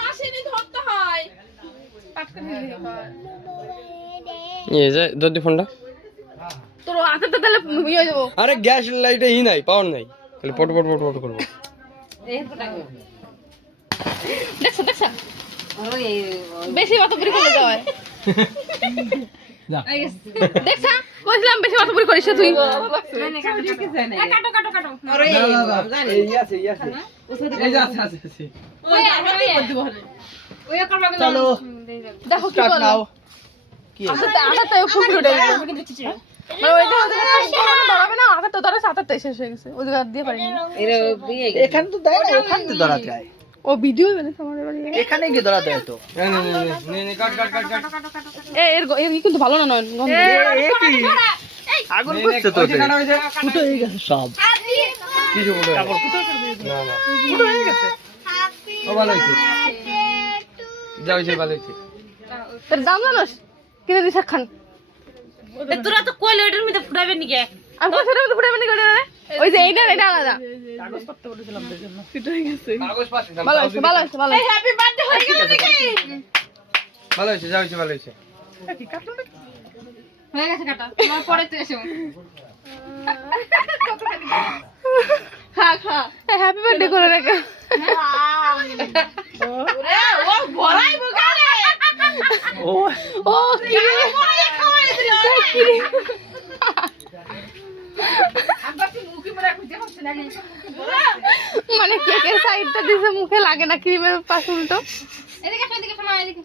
মাসিনি ধরতে হয় টাটকা নিলে হয় এই যে দদি ফোনটা তোর হাতে তো তাহলে ইয়ে হয়ে যাবো আরে গ্যাস লাইটে ই নাই পাওয়ার নাই খালি পট পট পট পট করব দেখছ বেশি বাতাবরি করে যায় দেখছ কইছিলাম বেশি বাতাবরি করিস তুই কাটো কাটো কাটো আরে জানি এই আছে এই যে আছে ওই আর করে দিব হলে ওই করবা চলো দেখো কি করো কি আটা তো ফুল উঠে গেল কিন্তু চিচি মানে ওইটা ধরাবে না আটা তো ধরে সাতটা শেষ হয়ে গেছে ওই জায়গা দিয়ে পারিনি এখানে তো দেয় না ওখানে তো ধরা যায় ও ভিডিও বানাইছে আমাদের বাড়ি এখানে কি ধরা দেয় তো নে কাট কাট কাট কাট এর কিন্তু ভালো না নয় গন্ধ এ কি আগুন করছে তো কাটা হইছে ফুটো হয়ে গেছে সব কিছু বলো তারপর ফুটো করে না না ফুটো হয়ে গেছে ও ভালো হইছে যাও হইছে ভালো হইছে তোর দাম জানোস কিনে দিছ খান তোরা তো কইলে ওটার মধ্যে ফুটাবে নাকি আমি কোথায় তো ফুটাবে নি করে ওই যে এইটা আলাদা কাগজ পত্র বলেছিলাম তার জন্য ফিট হয়ে গেছে কাগজ পাচ্ছি ভালো হইছে ভালো হইছে ভালো হইছে হ্যাপি বার্থডে হয়ে গেল নাকি ভালো হইছে যাও হইছে ভালো হইছে কি কাটলো নাকি হয়ে গেছে কাটা তোমার পরে তো এসো খা খা হ্যাপি বার্থডে করে রেখে ওরে ও বড়াই বগারে ও ও কি বড়াই খাওয়াই দিল কি মানে কেকের সাইডটা দিছে মুখে লাগে না ক্রিমের পাশ উল্টো এদিকে এদিকে শোনা এদিকে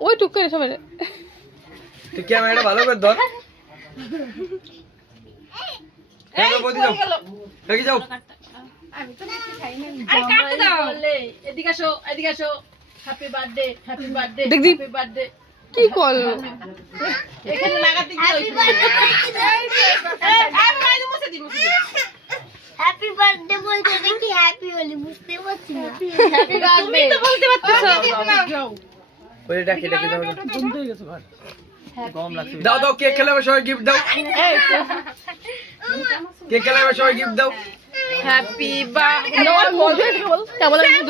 ওই টুক করে সবাই তুই ক্যামেরাটা ভালো করে ধর এই বদি যাও রেখে যাও আমি তো কিছু খাই না আরে কাটতে দাও এদিকে আসো হ্যাপি বার্থডে হ্যাপি বার্থডে কি করলো এখানে লাগাতে কি হইছে আমি মুছে দি হ্যাপি বার্থডে বলতে দেখি হ্যাপি বলি বুঝতে পারছি না হ্যাপি বার্থডে তুমি তো বলতে পারছো ওই ডাকে ডাকে দাও বন্ধ হয়ে গেছে ভাই গরম লাগছে দাও দাও কেক খেলাবে সবাই গিফট দাও কেক খেলাবে সবাই গিফট দাও হ্যাপি বার্থডে কেমন লাগে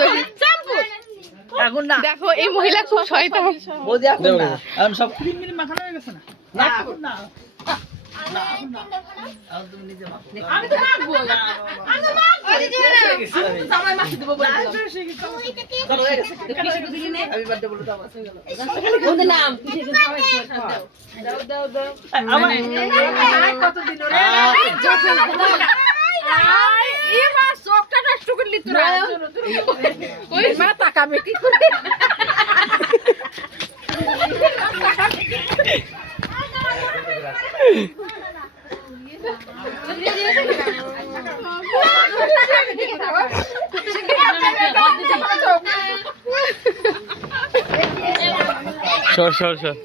আগুন না দেখো এই মহিলা খুব শয়তান বৌদি আগুন না এখন সব ক্রিম মিলি মাখানো হয়ে গেছে না না আগুন না না আগুন না আর তুমি নিজে মাখো আমি তো মাখবো আমি তো মাখবো জামাই মাখি দেব বলে চলো হয়ে গেছে কিছু দিলি নে হ্যাপি বার্থডে বলে দাও বাস হয়ে গেল ওদের নাম কিছু সবাই দাও আমার কত দিন রে এই মা সবটা নষ্ট করলি তোরা ওই মা তাকাবে কি করে সর সর সর